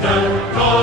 the Lord.